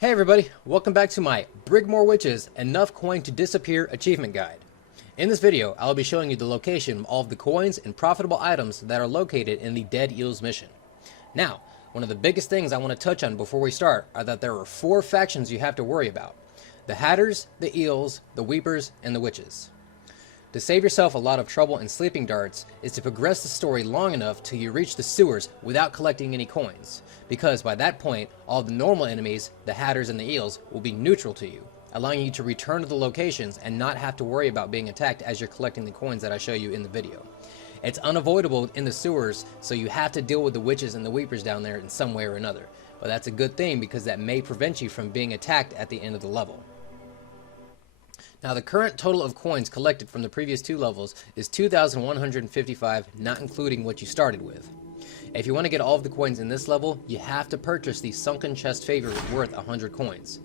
Hey everybody, welcome back to my Brigmore Witches Enough Coin to Disappear Achievement Guide. In this video, I'll be showing you the location of all of the coins and profitable items that are located in the Dead Eels mission. Now, one of the biggest things I want to touch on before we start are that there are 4 factions you have to worry about. The Hatters, the Eels, the Weepers, and the Witches. To save yourself a lot of trouble and sleeping darts is to progress the story long enough till you reach the sewers without collecting any coins, because by that point, all the normal enemies, the Hatters and the Eels, will be neutral to you, allowing you to return to the locations and not have to worry about being attacked as you're collecting the coins that I show you in the video. It's unavoidable in the sewers, so you have to deal with the Witches and the Weepers down there in some way or another, but that's a good thing because that may prevent you from being attacked at the end of the level. Now, the current total of coins collected from the previous 2 levels is 2,155, not including what you started with. If you want to get all of the coins in this level, you have to purchase the Sunken Chest Favor worth 100 coins.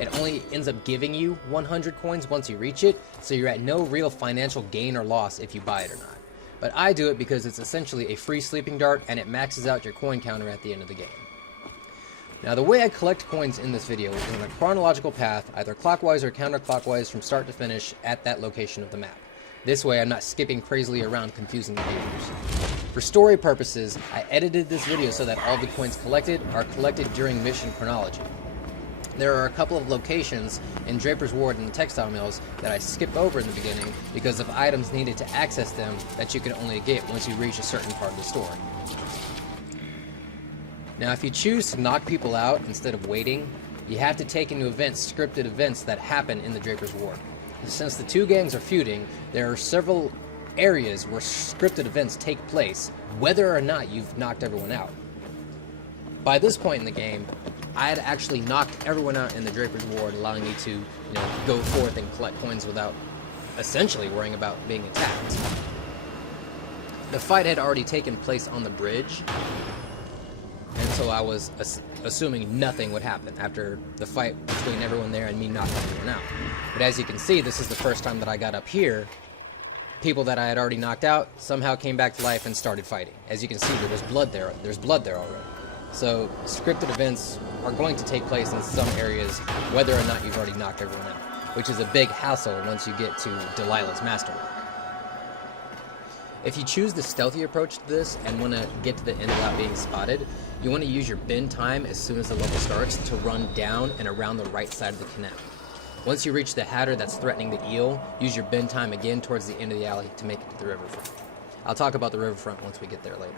It only ends up giving you 100 coins once you reach it, so you're at no real financial gain or loss if you buy it or not. But I do it because it's essentially a free sleeping dart and it maxes out your coin counter at the end of the game. Now, the way I collect coins in this video is in a chronological path, either clockwise or counterclockwise from start to finish at that location of the map. This way I'm not skipping crazily around confusing the gamers. For story purposes, I edited this video so that all the coins collected are collected during mission chronology. There are a couple of locations in Drapers Ward and the textile mills that I skipped over in the beginning because of items needed to access them that you can only get once you reach a certain part of the story. Now, if you choose to knock people out instead of waiting, you have to take into scripted events that happen in the Drapers Ward. Since the 2 gangs are feuding, there are several areas where scripted events take place, whether or not you've knocked everyone out. By this point in the game, I had actually knocked everyone out in the Drapers Ward, allowing me to, go forth and collect coins without essentially worrying about being attacked. The fight had already taken place on the bridge, and so I was assuming nothing would happen after the fight between everyone there and me knocking everyone out. But as you can see, this is the first time that I got up here. People that I had already knocked out somehow came back to life and started fighting. As you can see, there's blood there. There's blood there already. So scripted events are going to take place in some areas, whether or not you've already knocked everyone out, which is a big hassle once you get to Delilah's masterwork. If you choose the stealthy approach to this and want to get to the end without being spotted, you want to use your bend time as soon as the level starts to run down and around the right side of the canal. Once you reach the Hatter that's threatening the eel, use your bend time again towards the end of the alley to make it to the riverfront. I'll talk about the riverfront once we get there later.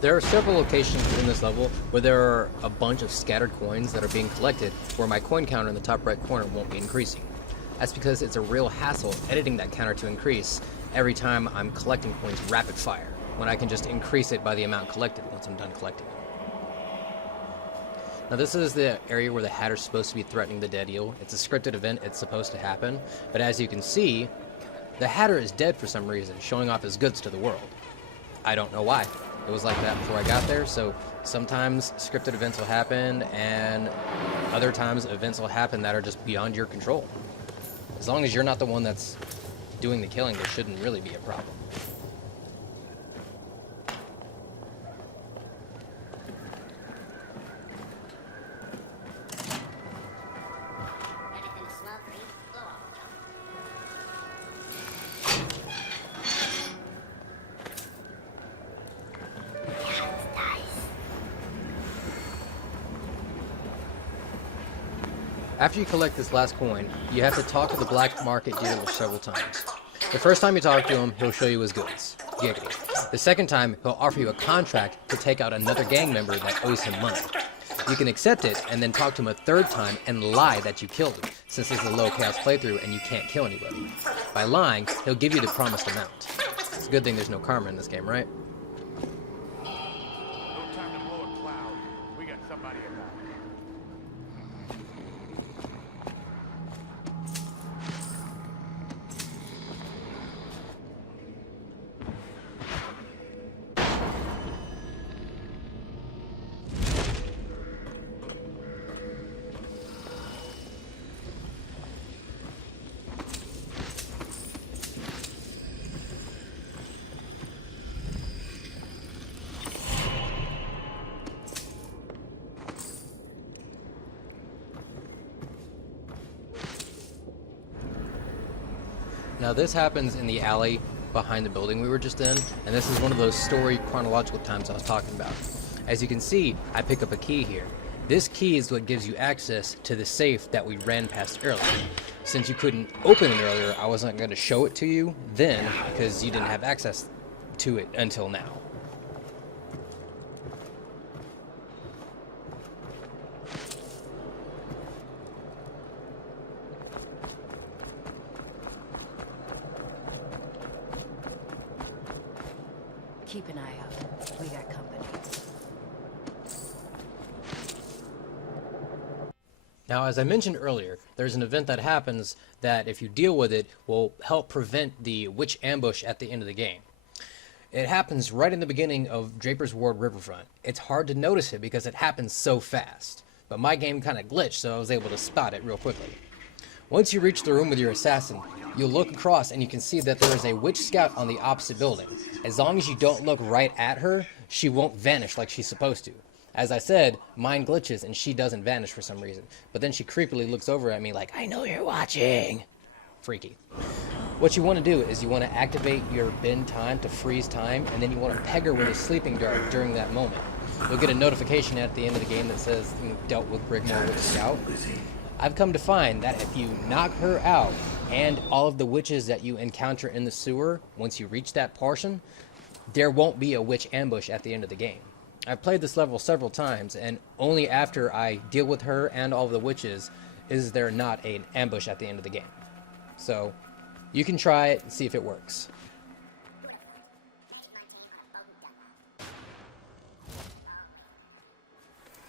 There are several locations in this level where there are a bunch of scattered coins that are being collected where my coin counter in the top right corner won't be increasing. That's because it's a real hassle editing that counter to increase every time I'm collecting coins rapid fire, when I can just increase it by the amount collected once I'm done collecting them. Now, this is the area where the Hatter's supposed to be threatening the dead eel. It's a scripted event, it's supposed to happen, but as you can see, the Hatter is dead for some reason, showing off his goods to the world. I don't know why. It was like that before I got there, so sometimes scripted events will happen, and other times events will happen that are just beyond your control. As long as you're not the one that's doing the killing, there shouldn't really be a problem. After you collect this last coin, you have to talk to the black market dealer several times. The first time you talk to him, he'll show you his goods. Giggity. The second time, he'll offer you a contract to take out another gang member that owes him money. You can accept it and then talk to him a third time and lie that you killed him, since this is a low chaos playthrough and you can't kill anybody. By lying, he'll give you the promised amount. It's a good thing there's no karma in this game, right? No time to blow a cloud. We got somebody in mind. Now this happens in the alley behind the building we were just in, and this is one of those story chronological times I was talking about. As you can see, I pick up a key here. This key is what gives you access to the safe that we ran past earlier. Since you couldn't open it earlier, I wasn't going to show it to you then because you didn't have access to it until now. Keep an eye out. We got company. Now, as I mentioned earlier, there's an event that happens that, if you deal with it, will help prevent the witch ambush at the end of the game. It happens right in the beginning of Drapers Ward Riverfront. It's hard to notice it because it happens so fast, but my game kind of glitched, so I was able to spot it real quickly. Once you reach the room with your assassin, you'll look across and you can see that there is a witch scout on the opposite building. As long as you don't look right at her, she won't vanish like she's supposed to. As I said, mine glitches and she doesn't vanish for some reason. But then she creepily looks over at me like, I know you're watching. Freaky. What you want to do is you want to activate your bend time to freeze time, and then you want to peg her with a sleeping dart during that moment. You'll get a notification at the end of the game that says you dealt with Brigmore Witch Scout. I've come to find that if you knock her out and all of the witches that you encounter in the sewer, once you reach that portion, there won't be a witch ambush at the end of the game. I've played this level several times, and only after I deal with her and all of the witches is there not an ambush at the end of the game. So you can try it and see if it works.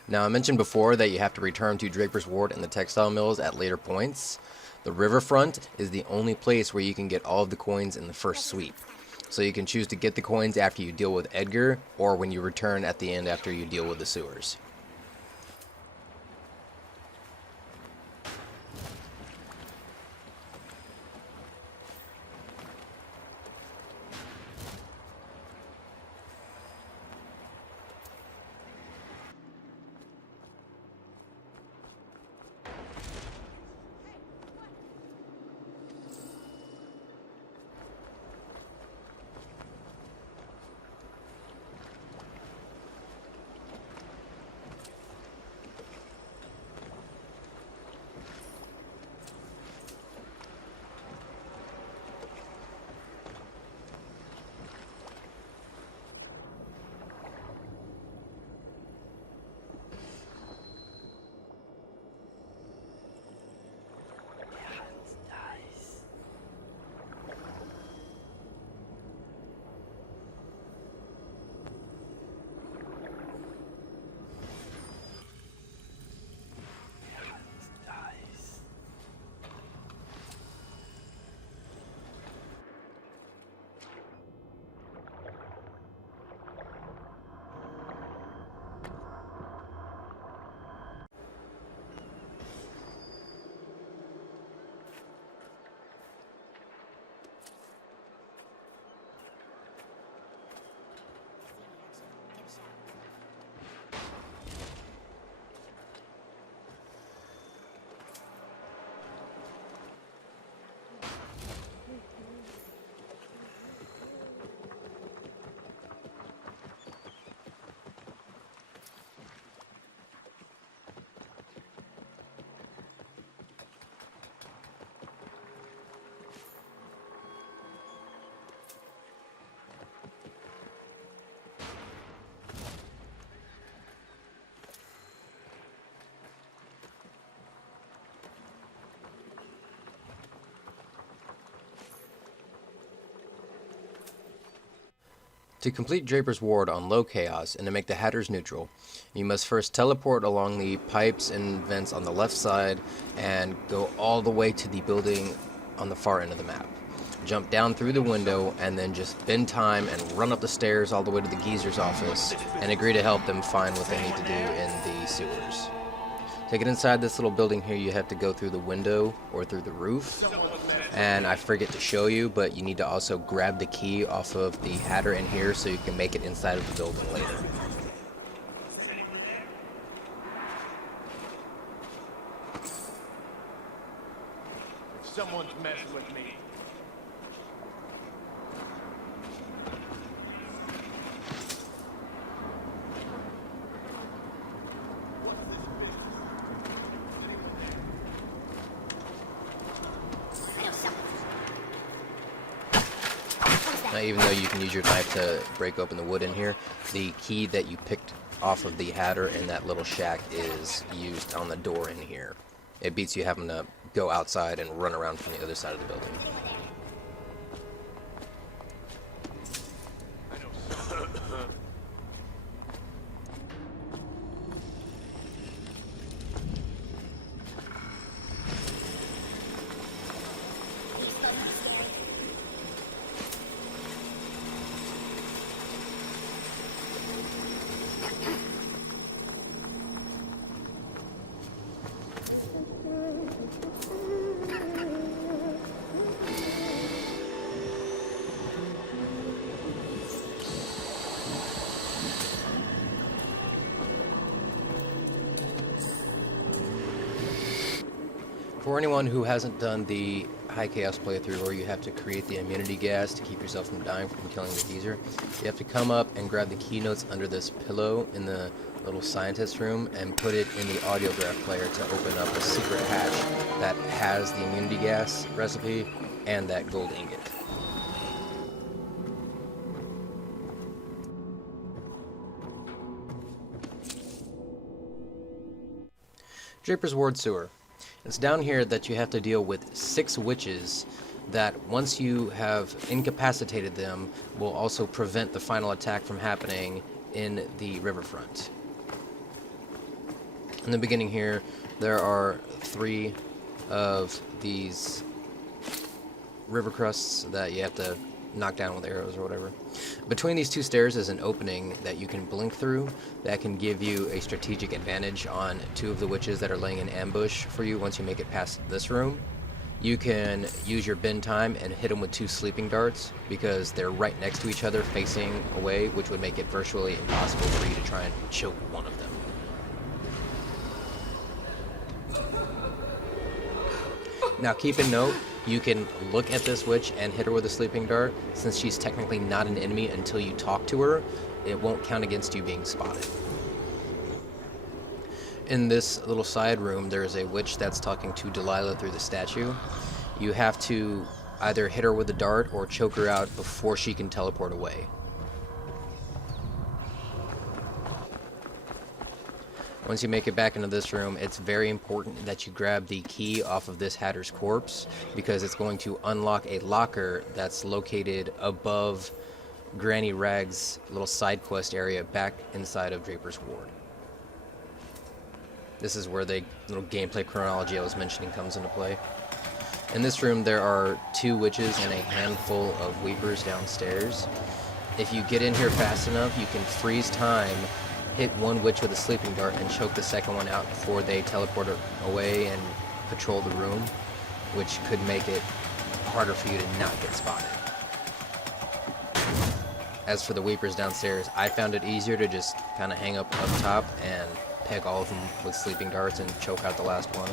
Now, I mentioned before that you have to return to Drapers Ward and the textile mills at later points. The riverfront is the only place where you can get all of the coins in the first sweep. So you can choose to get the coins after you deal with Edgar, or when you return at the end after you deal with the sewers. To complete Drapers Ward on low chaos and to make the Hatters neutral, you must first teleport along the pipes and vents on the left side and go all the way to the building on the far end of the map. Jump down through the window and then just bend time and run up the stairs all the way to the geezer's office and agree to help them find what they need to do in the sewers. To get inside this little building here, you have to go through the window or through the roof. And I forget to show you, but you need to also grab the key off of the Hatter in here so you can make it inside of the building later. Someone's messing with me. Now, even though you can use your knife to break open the wood in here, the key that you picked off of the Hatter in that little shack is used on the door in here. It beats you having to go outside and run around from the other side of the building. For anyone who hasn't done the high chaos playthrough, where you have to create the immunity gas to keep yourself from dying from killing the geezer, you have to come up and grab the keynotes under this pillow in the little scientist room and put it in the audiograph player to open up a secret hatch that has the immunity gas recipe and that gold ingot. Drapers Ward Sewer. It's down here that you have to deal with 6 witches that, once you have incapacitated them, will also prevent the final attack from happening in the riverfront. In the beginning here, there are 3 of these river crusts that you have to knock down with arrows or whatever. Between these 2 stairs is an opening that you can blink through that can give you a strategic advantage on 2 of the witches that are laying in ambush for you once you make it past this room. You can use your bend time and hit them with 2 sleeping darts because they're right next to each other facing away, which would make it virtually impossible for you to try and choke one of them. Now keep in note, you can look at this witch and hit her with a sleeping dart. Since she's technically not an enemy until you talk to her, it won't count against you being spotted. In this little side room, there is a witch that's talking to Delilah through the statue. You have to either hit her with a dart or choke her out before she can teleport away. Once you make it back into this room, it's very important that you grab the key off of this Hatter's corpse because it's going to unlock a locker that's located above Granny Rag's little side quest area back inside of Drapers Ward. This is where the little gameplay chronology I was mentioning comes into play. In this room there are 2 witches and a handful of weepers downstairs. If you get in here fast enough, you can freeze time, hit one witch with a sleeping dart, and choke the second one out before they teleport away and patrol the room, which could make it harder for you to not get spotted. As for the weepers downstairs, I found it easier to just kind of hang up top and peg all of them with sleeping darts and choke out the last one.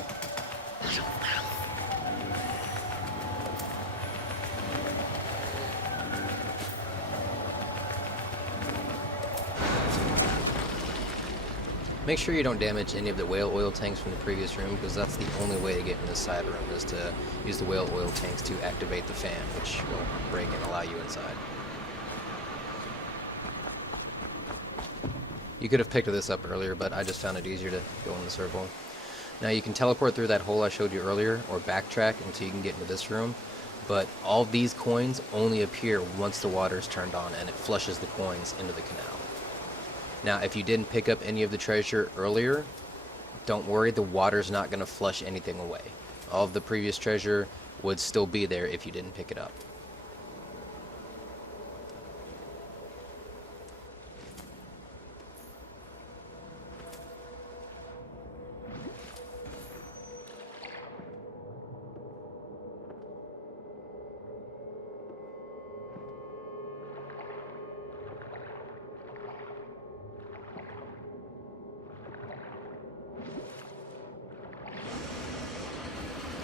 Make sure you don't damage any of the whale oil tanks from the previous room, because that's the only way to get in this side room, is to use the whale oil tanks to activate the fan, which will break and allow you inside. You could have picked this up earlier, but I just found it easier to go in the circle. Now you can teleport through that hole I showed you earlier, or backtrack until you can get into this room. but all of these coins only appear once the water is turned on and it flushes the coins into the canal. Now, if you didn't pick up any of the treasure earlier, don't worry, the water's not going to flush anything away. All of the previous treasure would still be there if you didn't pick it up.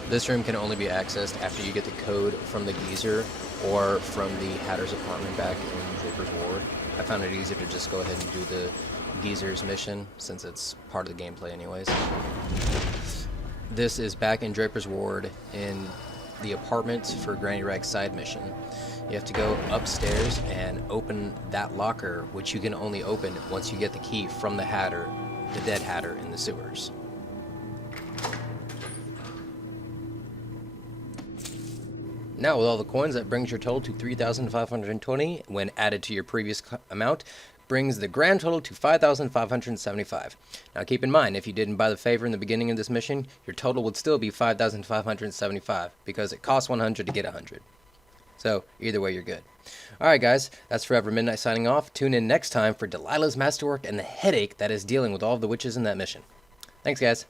This room can only be accessed after you get the code from the geezer or from the Hatter's apartment back in Drapers Ward. I found it easier to just go ahead and do the geezer's mission since it's part of the gameplay anyways. This is back in Drapers Ward in the apartment for Granny Rag's side mission. You have to go upstairs and open that locker, which you can only open once you get the key from the Hatter, the dead Hatter in the sewers. Now, with all the coins, that brings your total to 3,520 when added to your previous amount, brings the grand total to 5,575. Now, keep in mind, if you didn't buy the favor in the beginning of this mission, your total would still be 5,575 because it costs 100 to get 100. So, either way, you're good. Alright, guys, that's Forever Midnight signing off. Tune in next time for Delilah's masterwork and the headache that is dealing with all of the witches in that mission. Thanks, guys.